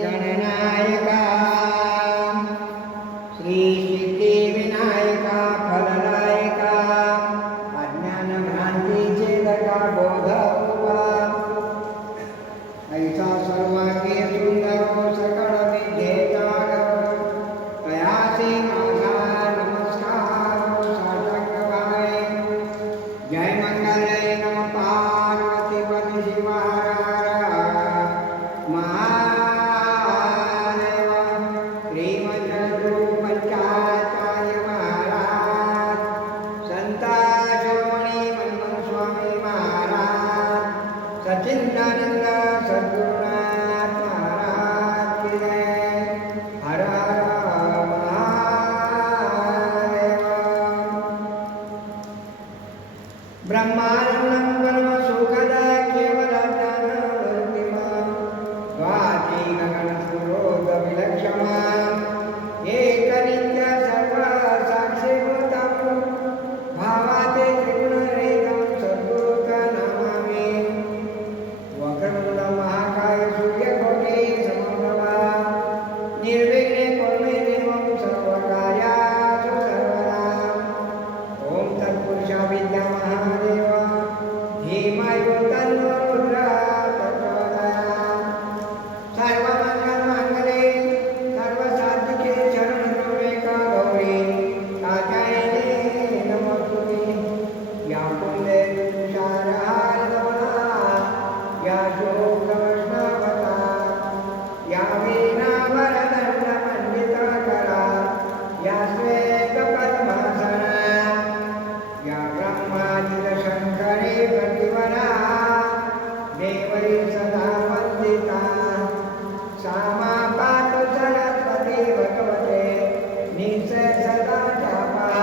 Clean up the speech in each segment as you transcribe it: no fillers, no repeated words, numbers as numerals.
गणनायका श्री सिद्धिविनायका फलदायका अज्ञान भ्रांतीचे दका बोधरूपा ऐसा सर्वांगी सुंदर सकळ विद्येचा तयासी माझा नमस्कार साष्टांग भावे जय मंगले नम पार्वती पती शिवारा सचिंदानंद सद्गुरुनाथ महाराज की जय। हर हर महादेव। ब्रह्मानंदं परम सुखदा केवल ज्ञानमूर्तिमं स्वाति गगन सुरोध विलक्षणं एकनित्य सर्व साक्षीभूतं भावाते त्रिगुणरहितं सद्गुरुं नमामि। वक्रतुंड महाकाय सूर्यकोटि समप्रभा निर्विघ्ने कुरु मे देवं सर्वकार्येषु सर्वदा। ओम तत्पुरुषा विद्या महादेव धीमहि तन्नो रुद्रः प्रचोदयात्। सर्वमङ्गलमाङ्गल्ये सर्वसाधिके शरणत्वमेका गौरी कात्यायने नमोऽस्तुते। या कुन्दे तुषारहारधवला या शुक्लवैष्णवता या वीणावरदण्डमण्डितकरा या श्वेतपद्मासना या ब्रह्मादिशङ्करे प्रतिवरा देवरी सदा वन्दिता। सा मा पातु सरस्वती भगवते निःशय सदा चापः।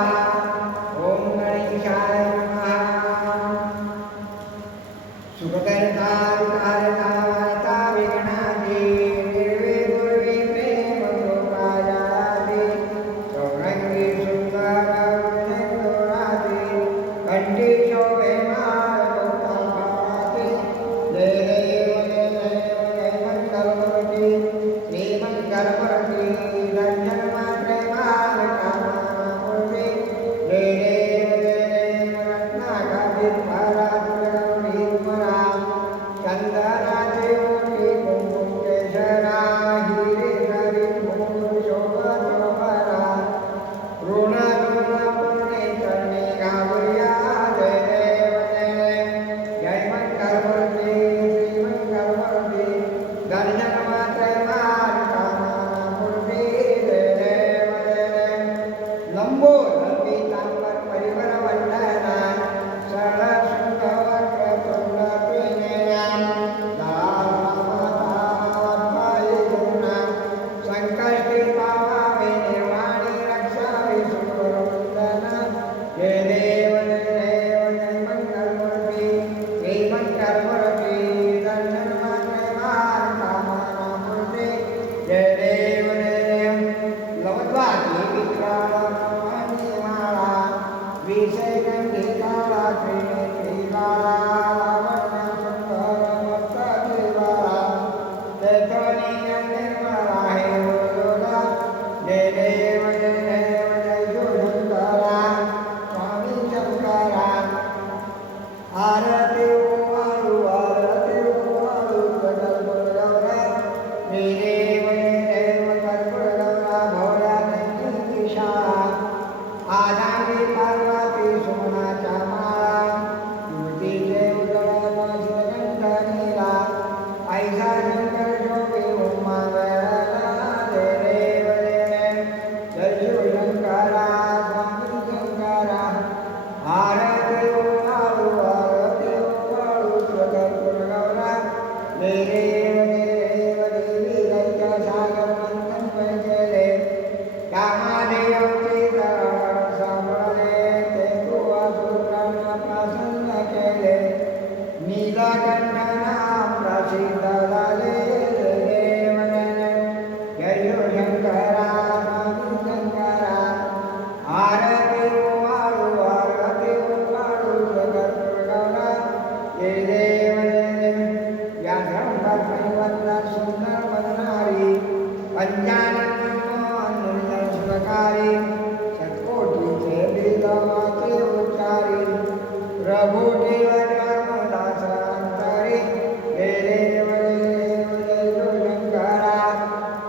ॐ गणेशाय नमः। सुखकर्ता विकारता वार्ता विघ्नादि निर्विघ्ने प्रेम कृपायादि सौरंगी सुंदर विनोदादि कंठी शोभे मारुताभाति। जय देव जय देव जय मंगलमूर्ति श्री मंगलमूर्ति रंजन मात्रे काममूर्ति। जय देव जय देव रत्नागाभित चंदनाचे मोती कुंकुम केशरा हिरे हरी कुंकुम शोभतोपरा ऋण पुण्य चरणी गावया। जय देव जय मंगलमूर्ति श्री मंगलमूर्ति दर्शन मात्रे काममूर्ति। जय देव लंबो लंबितांबर परिवर वंदना सरळ सुंदर वक्रतुंड संकष्टी पावावे निर्वाणी रक्षावे सुरवंदना। जय देव जय मंगलमूर्ति श्री मंगलमूर्ति दर्शन मात्रे काममूर्ति। जय देव लवद्वादी विक्रामणि माला विषय गंधिकाला त्रिनेत्री काला लावण्य सुंदर मस्तकेवाला तेतोनी निर्मला हे बोलोला। जय देव जय शिवशंकरा स्वामी शंकरा। आरती वाळू कर्पूरगौरा जय देव कर्पूरगौरा भोळ्या दिशा आदानी पार्वती सोनाच्या माळा मूर्तीचे उदळ शिवशंकरीला ऐसा शंकर शोभे उमागला। जय देव जय शिवशंकरा स्वामी शंकरा। आरती वाळू कर्पूरगौरा जय देव देवी गंजानन मनमोहन निर्जन सुखकारी शतकोटीचे बिलवाचे उच्चारी प्रभुटी रामदास अंतरी जय देव जय शंकरा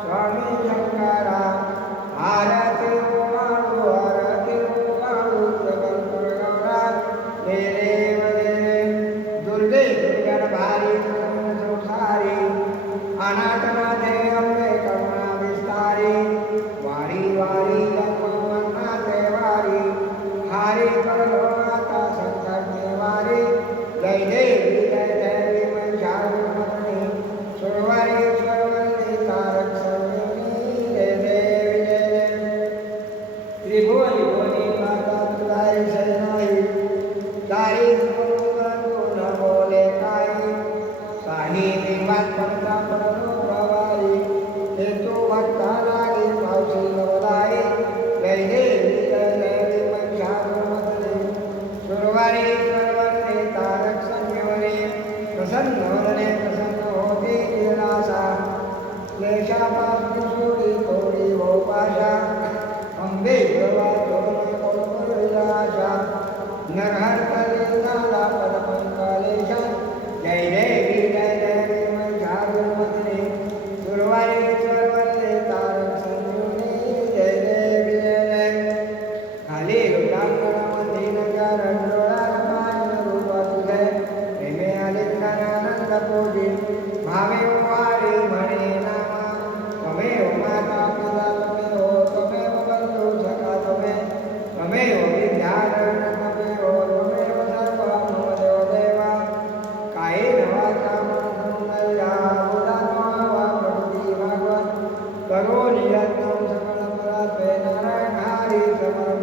स्वामी शंकरा आरती वाळू जगद्गुरु गौरा जय देव दुर्गे दुर्गणभारी संसारी अनाथनाथे अम्बे करुणा विस्तारी वारी वारी जन्मनाथे वारी हारी करलो आता संकट निवारी जय देवी जय देवी महिषासुरमर्दिनी सुरवारेश्वरवंदे तारक संजीवनी जय देवी जय देव त्रिभुवनी भुवनी माता तुझाई शरणाई तारी न बोले काही काही देवात पडता पडलो प्रवारी हे तो भक्ता लागे पावसी नवलाई जय देवी महिषासुरमर्दिनी सुरवारेश्वरवंदे तारक संजीवनी प्रसन्न वदने प्रसन्न होती निराशा क्लेशापासून सोडी थोडी भोपाशा अंबे प्रभा तोरण विलाशा नरहर करे नाला पदपंकलेशा जय देवी महिषासुरमर्दिनी सुरवारेश्वरवंदे तारक संजीवनी जय देवी जय देव खाली लोकांगणामध्ये नगारण डोळ्यात पाहिलं रूप तुझे प्रेमे आलिंगनानंद पोटी भावे वारी म्हणे नामा त्वमेव माता पिता त्वमेव बंधू सखा त्वमेव विद्याधर त्वमेव सर्वं मम देव देवा कायेन वाचा मनसा बुधात्मा वा प्रकृती भागवत करोनि यत्नं सकलं परात्मे नारायण हरी समर्थ